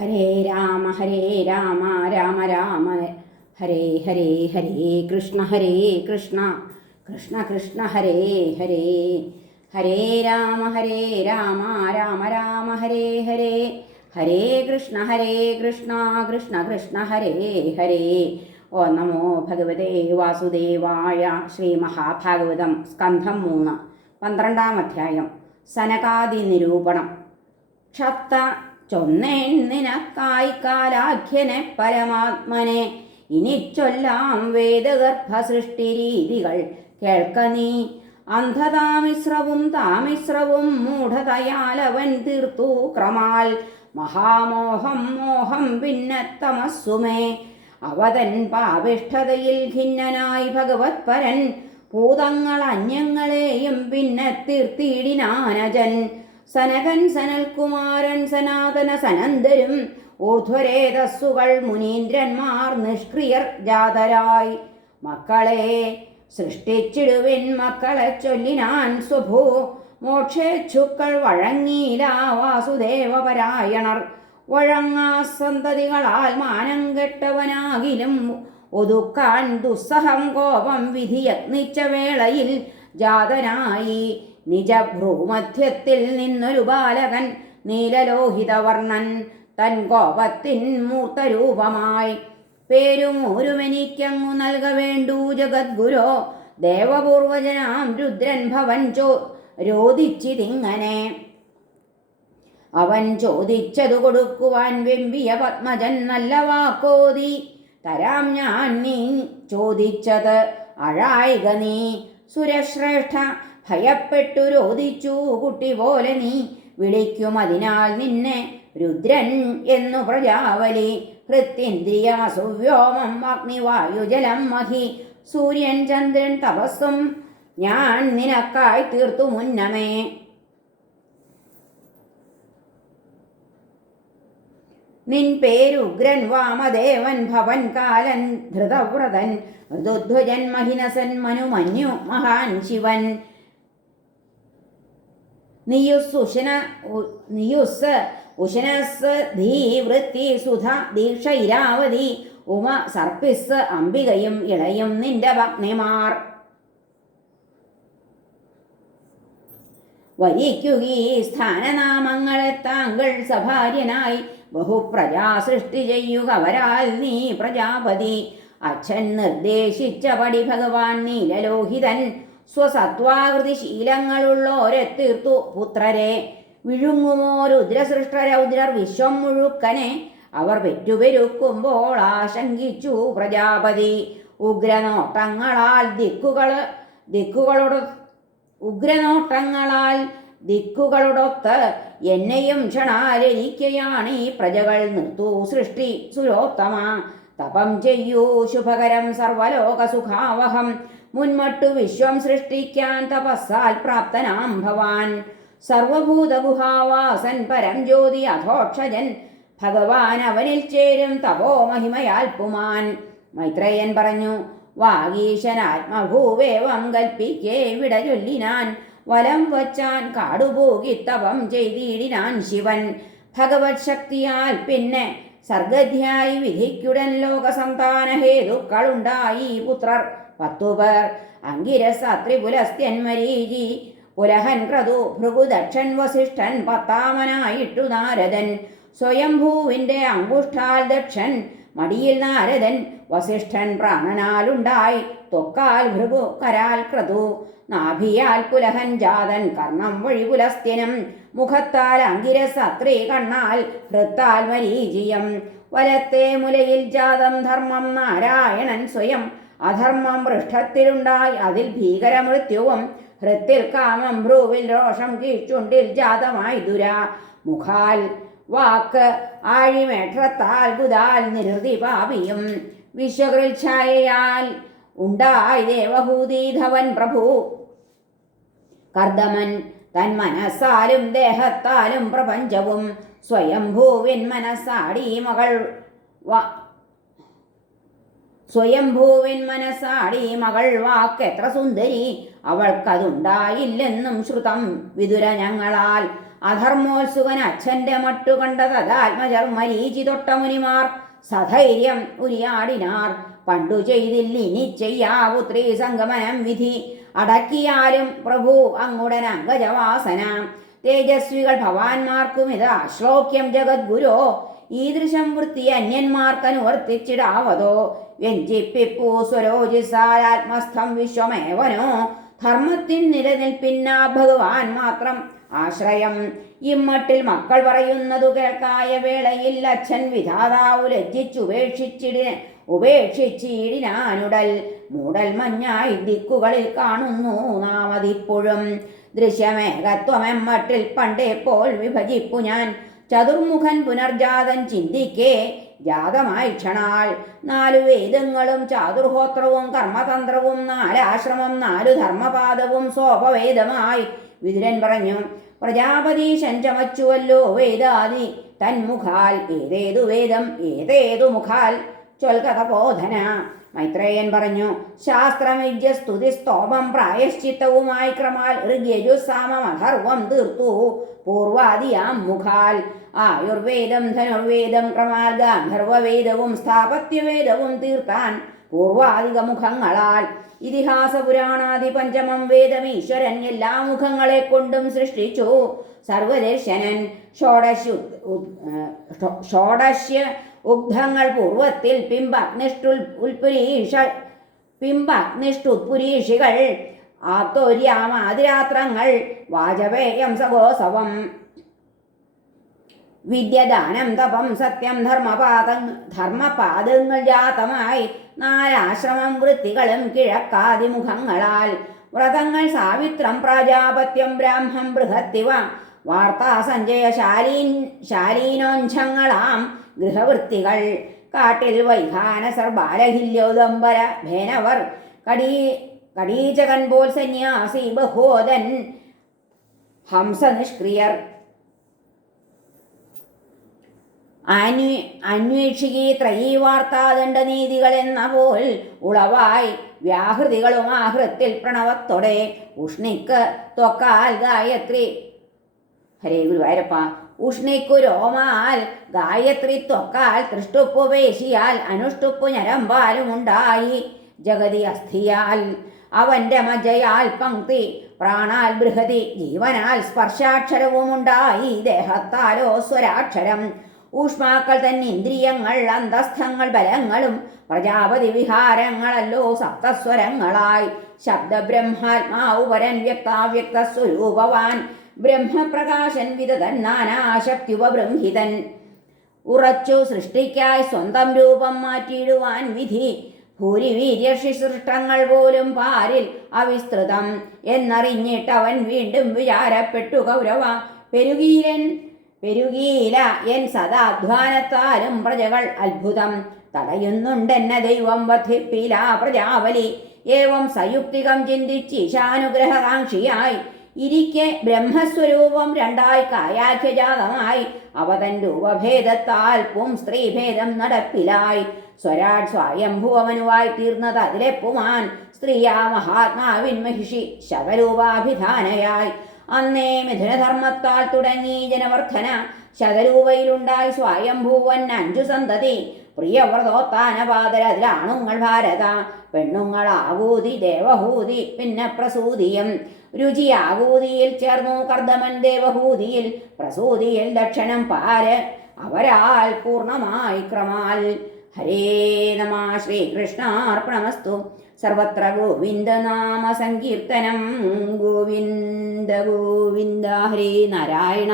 ഹരേ രാമ ഹരേ രാമ രാമ രാമ. ഹരേ ഹരേ ഹരേ കൃഷ്ണ ഹരേ കൃഷ്ണ. കൃഷ്ണ കൃഷ്ണ ഹരേ ഹരേ. ഹരേ രാമ ഹരേ രാമ രാമ രാമ ഹരേ ഹരേ. ഹരേ കൃഷ്ണ ഹരേ കൃഷ്ണ കൃഷ്ണ കൃഷ്ണ ഹരേ ഹരേ. ഓ നമോ ഭഗവതേ വാസുദേവായ ശ്രീ മഹാഭാഗവതം സ്കന്ധം മൂന്ന് പന്ത്രണ്ടാം അധ്യായം സനകാദി നിരൂപണം. ക്ഷത്ത ചൊന്നേൻ നിനക്കായി കാലാഖ്യനെ പരമാത്മനെ. ഇനി ചൊല്ലാം വേദഗർഭ സൃഷ്ടി രീതികൾ കേൾക്ക നീ. അന്ധതാമിശ്രവും താമിശ്രവും മൂഢതയാലവൻ തീർത്തു ക്രമാൽ. മഹാമോഹം മോഹം പിന്നെ തമസ്സുമേ. അവതൻ പാപിഷ്ഠതയിൽ ഖിന്നനായി ഭഗവത് പരൻ. ഭൂതങ്ങൾ അന്യങ്ങളെയും പിന്നെ തീർത്തിയിടിനാനജൻ സനകൻ സനൽകുമാരൻ സനാതന സനന്ദരും ഊർധ്വരേതസ്സുകൾ മുനീന്ദ്രന്മാർ നിഷ്ക്രിയർ ജാതരായി. മക്കളെ സൃഷ്ടിച്ചിടുവിൻ മക്കളെ ചൊല്ലിനാൻ സ്വഭൂ മോക്ഷേച്ഛുക്കൾ വഴങ്ങിയില്ല വാസുദേവപരായണർ. വഴങ്ങാ സന്തതികളാൽ മാനം കെട്ടവനാകിലും ഒതുക്കാൻ ദുസ്സഹം കോപം വിധിയത്നിച്ച വേളയിൽ ജാതനായി. നിജഭ്രൂമധ്യത്തിൽ നിന്നൊരു ബാലകൻ നീലലോഹിതവർണൻ തൻ കോപത്തിൻ മൂർത്തരൂപമായി. പേരുമൂരുമെനിക്കങ്ങു നൽക വേണ്ടു ജഗദ്ഗുരോ. ദേവപൂർവജനാം രുദ്രൻ ഭവൻ ചോ രോദിച്ചിതിങ്ങനെ. അവൻ ചോദിച്ചതു കൊടുക്കുവാൻ വെമ്പിയ പത്മജൻ നല്ല വാക്കോതി തരാം ഞാൻ നീ ചോദിച്ചത് അഴായിക നീ. സുരശ്രേഷ്ഠ ഭയപ്പെട്ടു രോധിച്ചു കുട്ടി പോലെ നീ. വിളിക്കും അതിനാൽ നിന്നെ രുദ്രൻ എന്നു പ്രജാവലി. ഹൃത്തിന്ദ്രിയ സുവ്യോമം അഗ്നിവായുജലം മഹി. സൂര്യൻ ചന്ദ്രൻ തപസ്സും ഞാൻ നിനക്കായി തീർത്തു മുന്നമേ. നിൻ പേരുഗ്രൻ വാമദേവൻ ഭവൻ കാലൻ ധൃതവ്രതൻ. ഋതുധ്വജൻ മഹിനസൻ മനുമന്യു മഹാൻ ശിവൻ. നിയുസ് ഉമ സർപ്പിസ് അംബികയും ഇളയും നിന്റെ ഭഗ്നിമാർ. വരിക്കുകീ സ്ഥാനനാമങ്ങളെ താങ്കൾ സഭാര്യനായി ബഹുപ്രജാ സൃഷ്ടി ചെയ്യുക വരാൽ നീ പ്രജാപതി. അച്ഛൻ നിർദ്ദേശിച്ച പടി ഭഗവാൻ നീലലോഹിതൻ സ്വസത്വാകൃതി ശീലങ്ങളുള്ളോരെ തീർത്തു പുത്രരെ. വിഴുങ്ങുമോ രുദ്രസൃഷ്ട രൗദ്രർ വിശ്വം മുഴുക്കനെ. അവർ പെറ്റുപെരുക്കുമ്പോൾ ആശങ്കിച്ചു പ്രജാപതി. ഉഗ്രനോട്ടങ്ങളാൽ ദിക്കുകൾ ദിക്കുകളോട് ഉഗ്രനോട്ടങ്ങളാൽ ദിക്കുകളോടൊത്ത് എന്നെയും ക്ഷണാലിരിക്കയാണ് ഈ പ്രജകൾ. നിർത്തു സൃഷ്ടി സുരോത്തമ. തപം ചെയ്യൂ ശുഭകരം സർവലോക സുഖാവഹം മുൻമട്ടു വിശ്വം സൃഷ്ടിക്കാൻ തപസ്സാൽ പ്രാപ്തനാം ഭവാൻ. സർവഭൂതഗുഹാവാസൻ പരം ജ്യോതി അധോക്ഷജൻ ഭഗവാൻ അവനിൽ ചേരും തപോ മഹിമയാൽ പുമാൻ മൈത്രേയൻ പറഞ്ഞു വാഗീശൻ ആത്മഭൂവേവം കൽപ്പിക്കേ വിട ചൊല്ലിനാൻ വലം വച്ചാൻ കാടുപോകി തപം ചെയ്തിടിനാൻ ശിവൻ. ഭഗവത് ശക്തിയാൽ പിന്നെ സർഗധ്യായി വിധിക്കുടൻ ലോകസന്താനഹേതുക്കളുണ്ടായി പുത്രർ പത്തുപേർ. അങ്കിരസ ത്രിപുലസ്ത്യൻ മരീചി പുലഹൻ ക്രതു ഭൃഗുദക്ഷൻ വസിഷ്ഠൻ പത്താമനായിട്ടു നാരദൻ. സ്വയംഭൂവിന്റെ അങ്കുഷ്ഠാൽ ദക്ഷൻ മടിയിൽ നാരദൻ. വസിഷ്ഠൻ പ്രാണനാലുണ്ടായി. തൊക്കാൽ ഭൃഗു കരാൽ ക്രതു. നാഭിയാൽ പുലഹൻ ജാതൻ. കർണം വഴി പുലസ്ത്യനം മുഖത്താൽ അങ്കിരസ ത്രീ കണ്ണാൽ. ഹൃത്താൽ മരീചിയം. വലത്തെ മുലയിൽ ജാതം ധർമ്മം നാരായണൻ സ്വയം അധർമ്മം പൃഷ്ഠത്തിലുണ്ടായി. അതിൽ ഭീകരമൃത്യുവും ഹൃത്തിൽ കാമം ഭ്രൂവിൽ രോഷം കീഴ്ചുണ്ടിൽ ജാതമായി ദുരാ. മുഖാൽ വാക്ക് ആഴിമേക്ഷത്താൽ ഗുദാൽ നിരുതി പാപിയും വിശ്വകൃൽ ഛായയാൽ ഉണ്ടായി ദേവഹൂതീധവൻ പ്രഭു. കർദമൻ തൻ മനസ്സാലും ദേഹത്താലും പ്രപഞ്ചവും സ്വയംഭൂവിൻ മനസ്സാടി മകൾ. സ്വയംഭൂവിൻ മനസ്സാടി മകൾ വാക്ക് എത്ര സുന്ദരി. അവൾക്കതുണ്ടായില്ലെന്നും ശ്രുതം വിതുര ഞങ്ങളാൽ അധർമ്മോത്സുകൻ അച്ഛന്റെ മട്ടു കണ്ടതാത്മജർ മരീചി തൊട്ട മുനിമാർ സധൈര്യം ഉരിയാടിനാർ. പണ്ടു ചെയ്തില്ല ഇനി ചെയ്യാവുത്രീ സംഗമനം വിധി. അടക്കിയാലും പ്രഭു അങ്ങുടൻ അംഗജവാസന. തേജസ്വികൾ ഭവാന്മാർക്കും ഇത് അശ്ലോക്യം ജഗദ്ഗുരോ. ഈദൃശം വൃത്തി അന്യന്മാർക്കനുവർത്തിച്ചിടാവതോ. വ്യഞ്ജിപ്പിപ്പൂ സ്വരോജിസാരാത്മസ്ഥം വിശ്വമേവനോ? ധർമ്മത്തിൻ നിലനിൽപ്പിന്ന ഭഗവാൻ മാത്രം. ആശ്രയം. ഇമ്മട്ടിൽ മക്കൾ പറയുന്നതു കേൾക്കായ വേളയിൽ അച്ഛൻ വിധാതാവു ലജ്ജിച്ചുപേക്ഷിച്ചിടി ഉപേക്ഷിച്ചിടിനാനുടൽ. മൂടൽ മഞ്ഞായി ദിക്കുകളിൽ കാണുന്നു നാമതിപ്പോഴും. ദൃശ്യമേകത്വമെമ്മട്ടിൽ ദൃശ്യമേകത്വമെമ്മട്ടിൽ പണ്ടേപ്പോൾ വിഭജിപ്പു ഞാൻ. ചതുർമുഖൻ പുനർജാതൻ ചിന്തിക്കേ ജാതമായി ക്ഷണാൾ നാലു വേദങ്ങളും ചാതുർഹോത്രവും കർമ്മതന്ത്രവും നാലാശ്രമം നാലു ധർമ്മപാദവും സോപവേദമായി. വിതുരൻ പറഞ്ഞു പ്രജാപതി ശഞ്ചമച്ചുവല്ലോ വേദാദി. തന്മുഖാൽ ഏതേതു വേദം ഏതേതു മുഖാൽ? ചൊൽകഥ ബോധന മൈത്രേയൻ പറഞ്ഞു ശാസ്ത്രമിജ്യ സ്തുതി സ്തോമം പ്രായശ്ചിത്തവുമായി ക്രമാൽ ഋഗ്യജു സാമം അഥർവം തീർത്തു. പൂർവാദിയാം മുഖാൽ. ആയുർവേദം ധനുർവേദം ക്രമാൽ ഗാന്ധർവവേദവും സ്ഥാപത്യവേദവും തീർത്താൻ പൂർവാധിക മുഖങ്ങളാൽ. ഇതിഹാസ പുരാണാദി പഞ്ചമം വേദം ഈശ്വരൻ എല്ലാ മുഖങ്ങളെ കൊണ്ടും സൃഷ്ടിച്ചു. സർവദർശനൻ ഷോഡശു ഷോഡശ്യ ഉഗ്ധങ്ങൾ പൂർവത്തിൽ പിംബഗ്നിഷ്ടുൽ ഉൽപുരീഷ പിംബഗ്നിഷ്ടുത്പുരീഷികൾ ആത്തോര്യാമാതിരാത്രങ്ങൾ വാജപേയം സഗോസവം വിദ്യദാനം തപം സത്യം ധർമ്മപാദ ധർമ്മപാദങ്ങൾ ജാതമായി നാലാശ്രമം വൃത്തികളും കിഴക്കാതിമുഖങ്ങളാൽ. വ്രതങ്ങൾ സാവിത്രം പ്രാജാപത്യം ബ്രാഹ്മം ബൃഹത്തിവ. വാർത്താ സഞ്ജയ ശാലീൻ ശാലീനോഞ്ചങ്ങളാം. ഗൃഹവൃത്തികൾ കാട്ടിൽ വൈഹാനസർ ബാലഹില്യോദംബര ഭേനവർ കടീ കടീചകൻ പോൽ സന്യാസി ബഹോദൻ ഹംസനിഷ്ക്രിയർ. അന്വേ അന്വേഷിക്കി ത്രയീ വാർത്താദണ്ഡനീതികൾ എന്ന പോൽ ഉളവായി വ്യാഹൃതികളും ആഹൃത്തിൽ പ്രണവത്തോടെ ഉഷ്ണിക്ക് ത്വക്കാൽ ഗായത്രി. ഹരേ ഗുരുവായൂരപ്പ. ഉഷ്ണിക്കു രോമാൽ ഗായത്രി ത്വക്കാൽ തൃഷ്ടുപ്പു പേശിയാൽ അനുഷ്ടുപ്പു ഞരമ്പാലും ഉണ്ടായി ജഗതി അസ്ഥിയാൽ അവന്റെ മജയാൽ പങ്ക്തി പ്രാണാൽ ബൃഹതി ജീവനാൽ സ്പർശാക്ഷരവും ഉണ്ടായി ദേഹത്താലോ സ്വരാക്ഷരം ഊഷ്മാക്കൾ തൻ ഇന്ദ്രിയങ്ങൾ അന്തസ്ഥങ്ങൾ ബലങ്ങളും പ്രജാപതി വിഹാരങ്ങളല്ലോ സപ്തസ്വരങ്ങളായി. ശബ്ദബ്രഹ്മാത്മാവ് പരൻ വ്യക്താവ്യക്ത സ്വരൂപവാൻ ബ്രഹ്മപ്രകാശൻ വിതതൻ നാനാശക്തിയുപബൃംഹിതൻ. ഉറച്ചു സൃഷ്ടിക്കായി സ്വന്തം രൂപം മാറ്റിയിടുവാൻ വിധി. ഭൂരിവീര്യഷി സൃഷ്ടങ്ങൾ പോലും പാരിൽ അവിസ്തൃതം എന്നറിഞ്ഞിട്ടവൻ വീണ്ടും വിചാരപ്പെട്ടു കൗരവ പെരുകീരൻ പെരുകീല എൻ സദാധ്വാനത്താലും പ്രജകൾ അത്ഭുതം. തടയുന്നുണ്ടെന്ന ദൈവം വർദ്ധിപ്പില പ്രജാവലി ഏവം സയുക്തികം ചിന്തിച്ച് ഈശാനുഗ്രഹകാംക്ഷിയായി. ഇരിക്കെ ബ്രഹ്മസ്വരൂപം രണ്ടായി കായാഖ്യജാതമായി. അവതൻ രൂപഭേദത്താൽ പും സ്ത്രീഭേദം നടപ്പിലായി. സ്വരാട് സ്വയംഭൂവനുവായി തീർന്നത് അതിലെ പുമാൻ. സ്ത്രീയാ മഹാത്മാവിൻ മഹിഷി ശതരൂപാഭിധാനയായി അന്നേ മിഥുനധർമ്മത്താൽ തുടങ്ങി ജനവർദ്ധന. ശതരൂപയിലുണ്ടായി സ്വയംഭൂവൻ അഞ്ചു സന്തതി പ്രിയവ്രതോത്താനപാതര അതിലാണുങ്ങൾ ഭാരത. പെണ്ണുങ്ങൾ ആകൂതി ദേവഹൂതി പിന്നെ പ്രസൂതിയും. രുചി ആകൂതിയിൽ ചേർന്നു കർദമൻ ദേവഹൂതിയിൽ പ്രസൂതിയിൽ ദക്ഷണം പാര്. അവരാൽ പൂർണമായി ക്രമാൽ. ഹരേ നമ ശ്രീകൃഷ്ണാർപ്പണമസ്തു. സർവത്ര ഗോവിന്ദനാമ സങ്കീർത്തനം. ഗോവിന്ദ ഗോവിന്ദ ഹരേ നാരായണ.